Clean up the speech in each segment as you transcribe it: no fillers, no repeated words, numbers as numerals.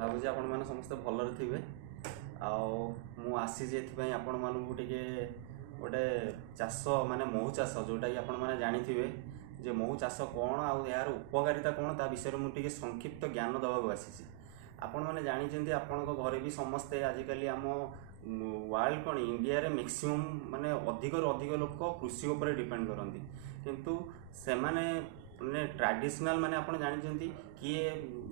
भावुँ आपण मैंने समस्ते भलरे थे आसी आपण मानू टे गोटे चाष माने महू चाष जोटा कि आपण मैंने जानी जे महू चाष कौन आउ यार उपकारिता कौन ता विषय में मुझे संक्षिप्त ज्ञान दवाक आसी आपण मैंने जानी आपण घरे भी समस्ते आजिकल आम वर्ल्ड कौन इंडिया रे मैक्सिमम माने अधिक अधिक लोक कृषि उपर डिपेंड करती किंतु से माने ट्रेडिशनल माने आपण जानी किए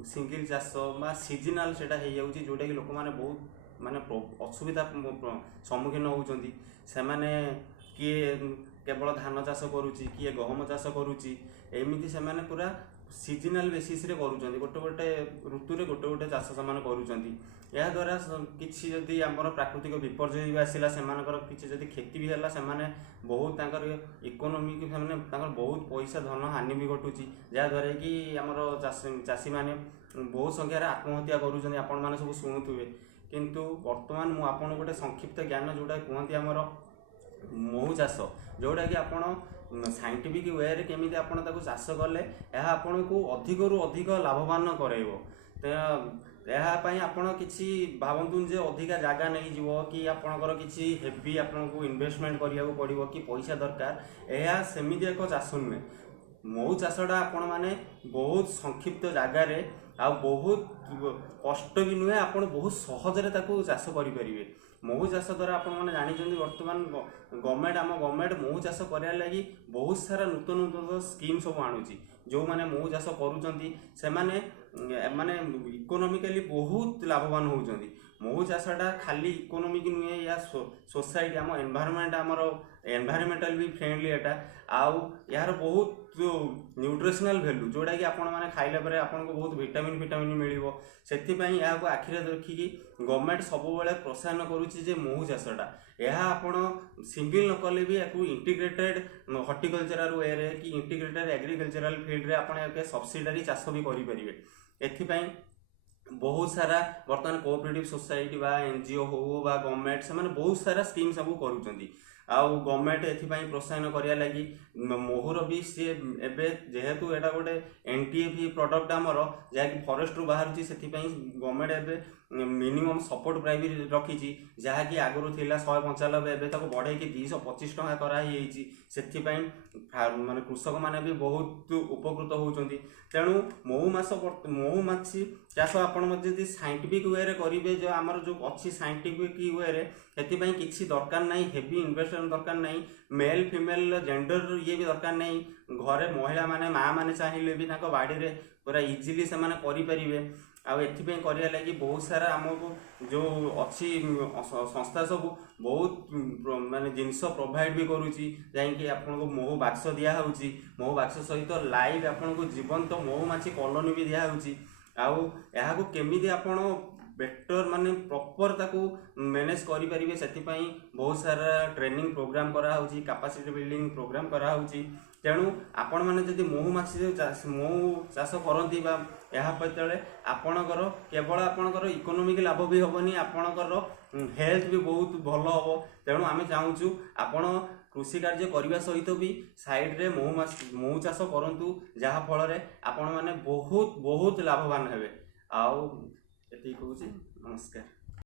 सिंगल चाष सीजनाल से जोटा कि लोक मैंने बहुत माने असुविधा सम्मुखीन होती से माने किए केवल धान चाष करुच्ची किए गहम चाष करुच्ची एमती से माने पूरा सीजनाल बेसीस रे करूछंती गोटे गोटे ऋतु रे गोटे गोटे चाष से करूछंती या द्वारा किसी जदि आमर प्राकृतिक विपर्यय भी आसला से किसी जदि क्षति भी है से बहुत इकोनोमिक से बहुत पैसा धन हानि भी घटुची जहाँद्वारा कि आमर चाषी मैंने बहुत संख्यार आत्महत्या करूछंती आपण माने सब शुणुवे किंतु वर्तमान मु आपन गोटे संक्षिप्त ज्ञान जोटा कहते आमर महू चाष जोटा कि आपण साइंटिफिक वे रे केमिति आपण ताको चाष कले यह आपण को अधिक रु अधिक लाभवान करइबो यह पई आपण किछि भावंतु जे अधिका जागा नहीं जीवो कि आपणकर किछि हेवी आपण को इन्वेस्टमेंट करिया को पड़िबो कि पैसा दरकार यह सेमिति एक चाष नुहे महू चाषटा आपण माने बहुत संक्षिप्त जगार आ बहुत कष्ट भी नुहे आप बहुत सहजरे ताको चाष करें महू चाष द्वारा आपण मैंने जानी वर्तमान गवर्नमेंट आम गवर्नमेंट महू चाष करार लगी बहुत सारा नूतन नूतन स्कीम सब आणुची जो मैंने महू चाष करुँच से माने इकोनोमिकली बहुत लाभवान होउचंदी महू चाषटा खाली इकोनोमिक नुहे या सोसाइटी आम एनवायरनमेंट आमर एनवायरमेंटल भी फ्रेंडली एटा आउ यार बहुत न्यूट्रिशनल वैल्यू जोटा कि आपण माने खाइला परे आपण को बहुत विटामिन विटामिन मिलिबो सेथिपई या को आखिरे देखिकी गवर्नमेंट सब बेले प्रोत्साहन करूची जे महू चाषटा यह आपण सिंगल न कले भी याकू इंटीग्रेटेड हॉर्टिकल्चरल वे रे कि इंटीग्रेटेड एग्रीकल्चरल फील्ड रे आपण एक सब्सिडरी चाष भी करि परिबे एथिपई बहुत सारा बर्तमान कोऑपरेटिव सोसाइटी बा एनजीओ हो बा गवर्नमेंट से माने बहुत सारा स्कीम सब करूचंती आउ गवर्नमेंट एथिपई प्रोत्साहन करिया लगी मोहुर भी सी एबे जेहेतु एटा गोटे एनटीएफी प्रोडक्ट आमर जहाँकि फॉरेस्ट रु बाहर सेथिपई गवर्नमेंट एबे मिनिमम सपोर्ट प्राइस रखी जहाँकि आगुरी थिला 195 एबे ताको बढ़ाई 225 टका कराई सेथिपई माने कृषक माने भी बहुत उपकृत होउचंती तेणु महू माछी चाष आपण जदि साइंटिफिक वे रे करिवे जो आमर जो अच्छी साइंटिफिक वे रे सेथिपई किछि दरकार नाही हेवी इन्वेस्टमेंट दरकार नाही मेल फीमेल जेंडर ये भी दरकार नहीं घरे महिला माने माँ माने चाहिए भी ताको बाड़ी रे पूरा इजीली से माने करि परिबे आउ एथिपई करिया लगी बहुत सारा आमको जो अच्छी संस्था सब बहुत माने जिनस प्रोवाइड भी करुची जाइंकि आपन को महू बाक्स दिया होउची महू बाक्स सहित लाइव आपन को जीवंत महू माछी कॉलोनी भी दिया होउची आउ यहा को केमिति आपन बेटर माने प्रॉपर ताको मैनेज करि परिबे सेतिपई बहुत सारा ट्रेनिंग प्रोग्राम करा होउची कैपेसिटी बिल्डिंग प्रोग्राम करा होउची तेणु आपण माने जदि महू माछी महू चाष करंती बा यह पतले आपणकर केवल आपणकर इकोनोमिक लाभ भी हेनी आपणकर हेल्थ भी बहुत भल हम तेणु आम चाहूँ आपण कृषि कार्य करने सहित भी साइड रे महू चाष करूँ जहाँ फल आपण मैंने बहुत बहुत लाभवान हेबे आउ एति कहूँ नमस्कार।